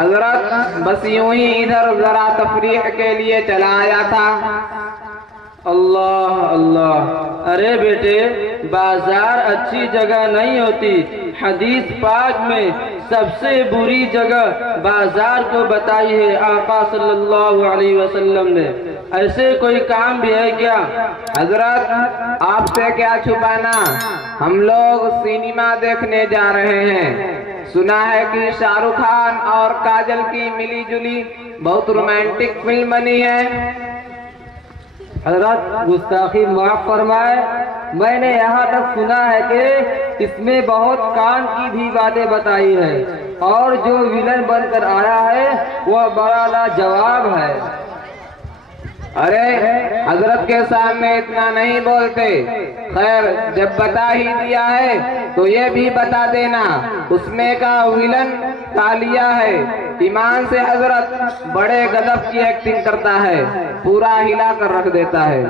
حضرت بس یوں ہی ادھر ذرا تفریح کے لیے چلا آیا تھا۔ اللہ اللہ، ارے بیٹے بازار اچھی جگہ نہیں ہوتی، حدیث پاک میں سب سے بری جگہ بازار کو بتائی ہے آقا صلی اللہ علیہ وسلم نے۔ ایسے کوئی کام بھی ہے کیا؟ حضرت آپ سے کیا چھپانا، ہم لوگ سینما دیکھنے جا رہے ہیں۔ سنا ہے کہ شاہ رخ خان اور کاجل کی ملی جلی بہت رومانٹک فلم بنی ہے۔ حضرت گستاخی معاف فرمائے، میں نے یہاں تک سنا ہے کہ اس میں بہت کان کی بھی باتیں بتائی ہیں، اور جو ویلن بن کر آیا ہے وہ بڑا لاجواب ہے۔ ارے حضرت کے سامنے اتنا نہیں بولتے، خیر جب بتا ہی دیا ہے تو یہ بھی بتا دینا، اس میں کا ویلن تالیہ ہے۔ ایمان سے حضرت بڑے غضب کی ایکٹنگ کرتا ہے، پورا ہلا کر رکھ دیتا ہے۔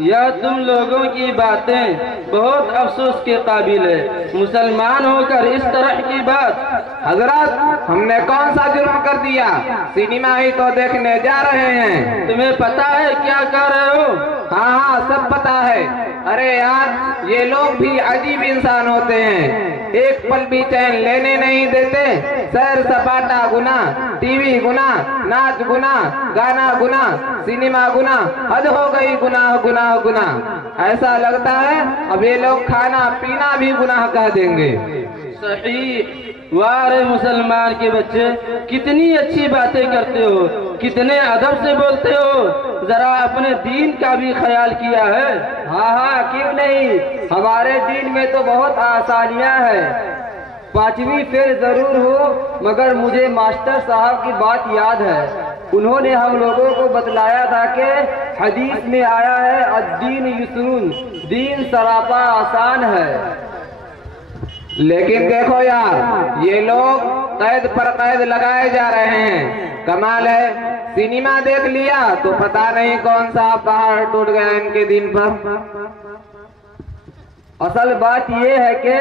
یہ تم لوگوں کی باتیں بہت افسوس کے قابل ہے، مسلمان ہو کر اس طرح کی بات۔ حضرت ہم نے کون سا جرم کر دیا، سینما ہی تو دیکھنے جا رہے ہیں۔ تمہیں پتا ہے کیا کر رہے ہو؟ ہاں ہاں سب پتا ہے۔ ارے یار یہ لوگ بھی عجیب انسان ہوتے ہیں، ایک پل بھی چین لینے نہیں دیتے۔ سیر سپاٹا گناہ، ٹی وی گناہ، ناچ گناہ، گانا گناہ، سینما گناہ، حد ہو گئی گناہ گناہ گناہ۔ ایسا لگتا ہے اب یہ لوگ کھانا پینا بھی گناہ کہہ دیں گے۔ صحیح، وارے مسلمان کے بچے کتنی اچھی باتیں کرتے ہو، کتنے ادب سے بولتے ہو، ذرا اپنے دین کا بھی خیال کیا ہے؟ ہاں ہاں کیوں نہیں، ہمارے دین میں تو بہت آسانیاں ہیں۔ 5ویں فیل ضرور ہو مگر مجھے ماسٹر صاحب کی بات یاد ہے، انہوں نے ہم لوگوں کو بتلایا تھا کہ حدیث میں آیا ہے الدین یسرون، دین سراپا آسان ہے۔ لیکن دیکھو یار یہ لوگ قید پر قید لگائے جا رہے ہیں۔ کمال ہے، سینما دیکھ لیا تو پتہ نہیں کون سا پہاڑ ٹوٹ گیا ان کے دین پر۔ اصل بات یہ ہے کہ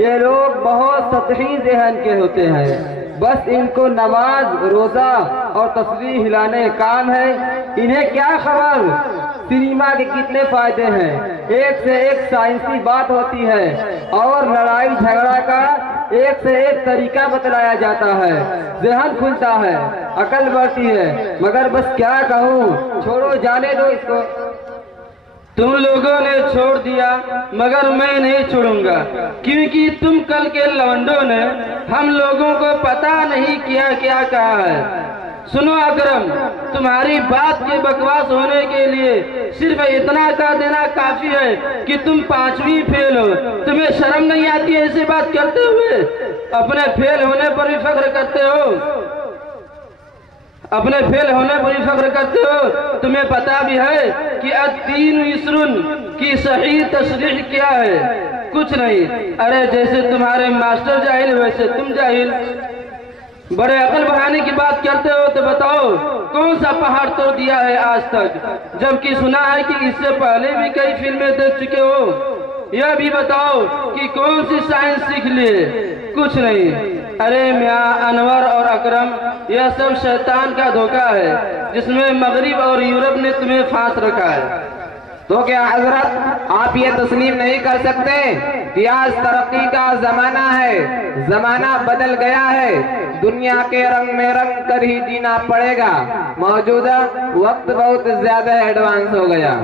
یہ لوگ بہت سطحی ذہن کے ہوتے ہیں، بس ان کو نماز، روزہ اور تسبیح ہلانے کام ہے۔ انہیں کیا خبر سینما کے کتنے فائدے ہیں، ایک سے ایک سائنسی بات ہوتی ہے اور لڑائی جھگڑا کا ایک سے ایک طریقہ بتلایا جاتا ہے، ذہن کھلتا ہے، عقل بڑھتی ہے۔ مگر بس کیا کہوں، چھوڑو جانے دو اس کو۔ تم لوگوں نے چھوڑ دیا مگر میں نہیں چھوڑوں گا، کیونکہ تم کل کے لونڈوں نے ہم لوگوں کو پتہ نہیں کیا کیا کہا ہے۔ سنو اکرم، تمہاری بات کے بکواس ہونے کے لیے صرف اتنا کہہ دینا کافی ہے کہ تم 5ویں فیل ہو۔ تمہیں شرم نہیں آتی ایسی بات کرتے ہوئے؟ اپنے فیل ہونے پر بھی فخر کرتے ہو، اپنے فیل ہونے پر بھی فخر کرتے ہو۔ تمہیں پتا بھی ہے کہ الدین یسرن کی صحیح تشریح کیا ہے؟ کچھ نہیں۔ ارے جیسے تمہارے ماسٹر جاہل ویسے تم جاہل۔ بڑے عقل بڑھانے کی بات کرتے ہو تو بتاؤ کون سا پہاڑ توڑ دیا ہے آج تک، جبکہ سنا ہے کہ اس سے پہلے بھی کئی فلمیں دیکھ چکے ہو۔ یہ بھی بتاؤ کہ کون سی سائنس سیکھ لیے؟ کچھ نہیں۔ ارے میاں انور اور اکرم، یہ سب شیطان کا دھوکہ ہے جس میں مغرب اور یورپ نے تمہیں پھانس رکھا ہے۔ تو کیا حضرت آپ یہ تسلیم نہیں کر سکتے کہ آج ترقی کا زمانہ ہے، زمانہ بدل گیا ہے، دنیا کے رنگ میں رنگ کر ہی جینا پڑے گا، موجودہ وقت بہت زیادہ ایڈوانس ہو گیا۔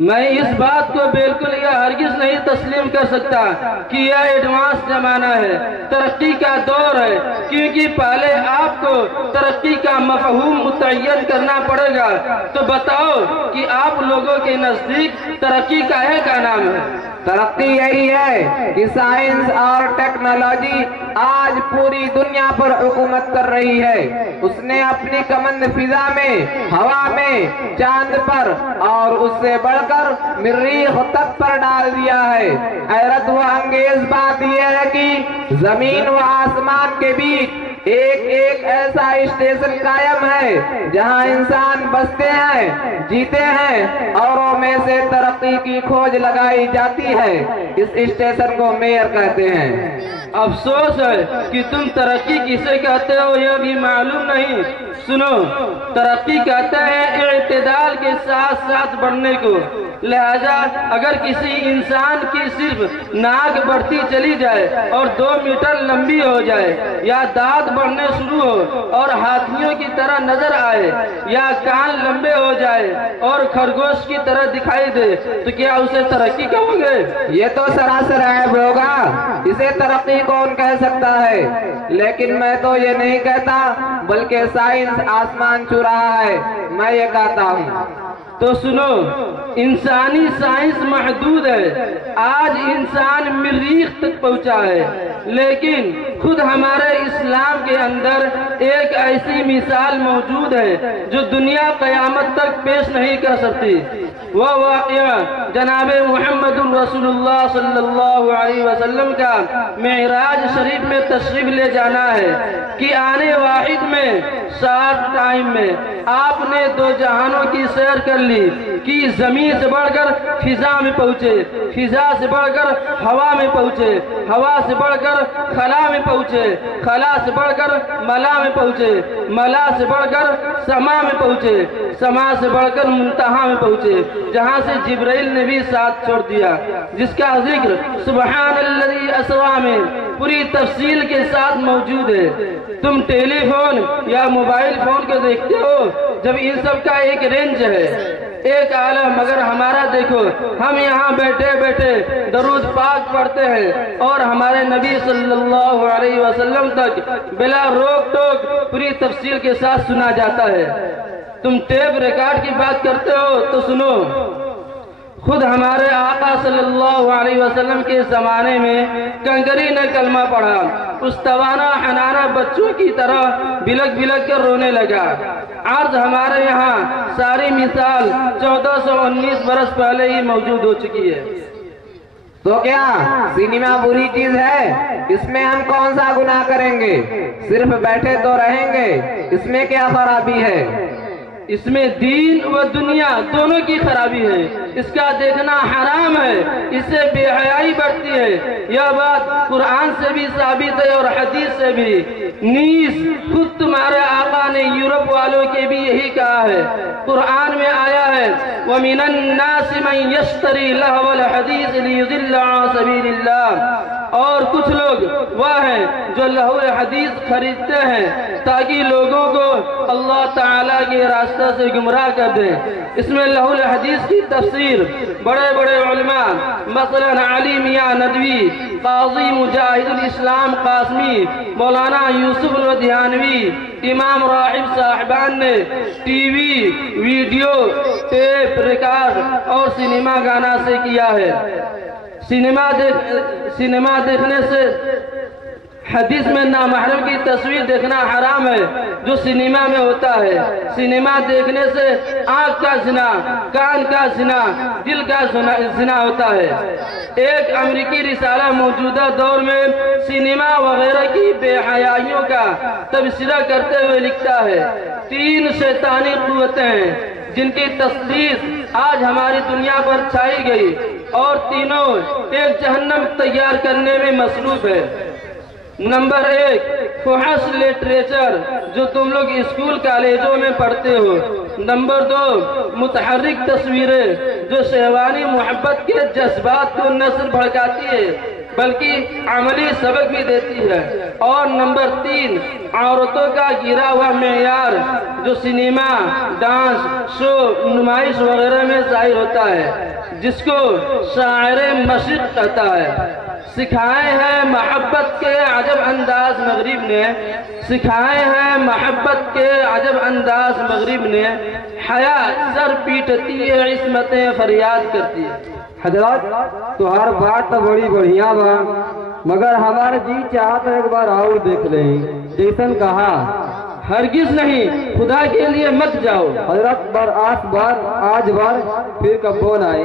میں اس بات کو بالکل یا ہرگز نہیں تسلیم کر سکتا کہ یہ ایڈوانس زمانہ ہے، ترقی کا دور ہے، کیونکہ پہلے آپ کو ترقی کا مفہوم متعین کرنا پڑے گا۔ تو بتاؤ کہ آپ لوگوں کے نزدیک ترقی کا کیا نام ہے؟ ترقی یہی ہے کہ سائنس اور ٹیکنالوجی آج پوری دنیا پر حکومت کر رہی ہے۔ اس نے اپنی کمند فضا میں، ہوا میں، چاند پر اور اس سے بڑھ کر مریخ تک پر ڈال دیا ہے۔ حیرت و انگیز بات یہ ہے کہ زمین و آسمان کے بیچ ایک ایک ایسا اسٹیشن قائم ہے جہاں انسان بستے ہیں، جیتے ہیں، اوروں میں سے ترقی کی کھوج لگائی جاتی ہے۔ اس اسٹیشن کو میئر کہتے ہیں۔ افسوس ہے کہ تم ترقی کسے کہتے ہو یہ بھی معلوم نہیں۔ سنو، ترقی کہتے ہیں اعتدال کے ساتھ ساتھ بڑھنے کو۔ لہذا اگر کسی انسان کی صرف ناک بڑھتی چلی جائے اور 2 میٹر لمبی ہو جائے، یا دانت بڑھنے شروع ہو اور ہاتھیوں کی طرح نظر آئے، یا کان لمبے ہو جائے اور خرگوش کی طرح دکھائی دے، تو کیا اسے ترقی کہو گے؟ یہ تو سراسر عیب ہوگا، اسے ترقی کون کہہ سکتا ہے؟ لیکن میں تو یہ نہیں کہتا، بلکہ سائنس آسمان چھو رہا ہے، میں یہ کہتا ہوں۔ تو سنو، انسانی سائنس محدود ہے۔ آج انسان مریخ تک پہنچا ہے، لیکن خود ہمارے اسلام کے اندر ایک ایسی مثال موجود ہے جو دنیا قیامت تک پیش نہیں کر سکتی۔ وہ واقعہ جناب محمد رسول اللہ صلی اللہ علیہ وسلم کا معراج شریف میں تشریف لے جانا ہے کہ آنے واحد میں شارٹ ٹائم میں آپ نے 2 جہانوں کی سیر کر لی، کہ زمین سے بڑھ کر فضا میں پہنچے، فضا سے بڑھ کر ہوا میں پہنچے، ہوا سے بڑھ کر خلا میں پہنچے، خلا سے بڑھ کر ملا میں پہنچے، ملا سے بڑھ کر سما میں پہنچے، سما سے بڑھ کر منتہا میں پہنچے، جہاں سے جبرائیل نے بھی ساتھ چھوڑ دیا، جس کا ذکر سبحان الذی اسری میں پوری تفصیل کے ساتھ موجود ہے۔ تم ٹیلی فون یا موبائل فون کو دیکھتے ہو، جب ان سب کا ایک رینج ہے، ایک عالم، مگر ہمارا دیکھو، ہم یہاں بیٹھے بیٹھے درود پاک پڑھتے ہیں اور ہمارے نبی صلی اللہ علیہ وسلم تک بلا روک ٹوک پوری تفصیل کے ساتھ سنا جاتا ہے۔ تم ٹیپ ریکارڈ کی بات کرتے ہو تو سنو، خود ہمارے آقا صلی اللہ علیہ وسلم کے زمانے میں کنگری نے کلمہ پڑھا، اس توانا حنانہ بچوں کی طرح بلک بلک کر رونے لگا۔ عرض ہمارے یہاں ساری مثال 1419 برس پہلے ہی موجود ہو چکی ہے۔ تو کیا سینما بری چیز ہے؟ اس میں ہم کون سا گناہ کریں گے؟ صرف بیٹھے تو رہیں گے، اس میں کیا خرابی ہے؟ اس میں دین و دنیا دونوں کی خرابی ہے، اس کا دیکھنا حرام ہے، اس سے بے حیائی بڑھتی ہے۔ یہ بات قرآن سے بھی ثابت ہے اور حدیث سے بھی۔ نیز خود تمہارے آقا نے یورپ والوں کے بھی یہی کہا ہے۔ قرآن میں آیا ہے وَمِنَ النَّاسِ مَن يَشْتَرِي لَهْوَ الْحَدِيثِ لِيُضِلَّ عَن سَبِيلِ اللَّهِ، اور کچھ لوگ وہ ہیں جو لہو حدیث خریدتے ہیں تاکہ لوگوں کو اللہ تعالیٰ کے راستہ سے گمراہ کر دیں۔ اس میں لہو حدیث کی تفسیر بڑے بڑے علماء، مثلا علی میاں ندوی، قاضی مجاہد الاسلام قاسمی، مولانا یوسف الودھیانوی، امام راغب صاحبان نے TV, video, tape record اور سینما گانا سے کیا ہے۔ سینما دیکھنے سے حدیث میں نامحرم کی تصویر دیکھنا حرام ہے جو سینما میں ہوتا ہے۔ سینما دیکھنے سے آنکھ کا زنا، کان کا زنا، دل کا زنا ہوتا ہے۔ ایک امریکی رسالہ موجودہ دور میں سینما وغیرہ کی بے حیائیوں کا تبصرہ کرتے ہوئے لکھتا ہے 3 شیطانی قوتیں ہیں جن کی تصدیق آج ہماری دنیا پر چھائی گئی، اور تینوں ایک جہنم تیار کرنے میں مصروف ہے۔ نمبر 1 فحش لٹریچر جو تم لوگ اسکول کالجوں میں پڑھتے ہو۔ نمبر 2 متحرک تصویریں جو شہوانی محبت کے جذبات کو نہ صرف بھڑکاتی ہے بلکہ عملی سبق بھی دیتی ہے۔ اور نمبر 3 عورتوں کا گرا ہوا معیار جو سینما، ڈانس، شو، نمائش وغیرہ میں ظاہر ہوتا ہے، جس کو شاعر مشرق کہتا ہے۔ سکھائے ہیں محبت کے عجب انداز مغرب نے، سکھائے ہیں محبت کے عجب انداز مغرب نے، حیا سر پیٹتی ہے، عصمتیں فریاد کرتی ہے۔ حضرات تو ہر بات تو بڑی بڑھیا با، مگر ہمارے جی چاہتا ایک بار اور دیکھ لیں جیسن کہا۔ ہرگز نہیں، خدا کے لیے مت جاؤ۔ حضرت آج بار پھر کب فون آئے۔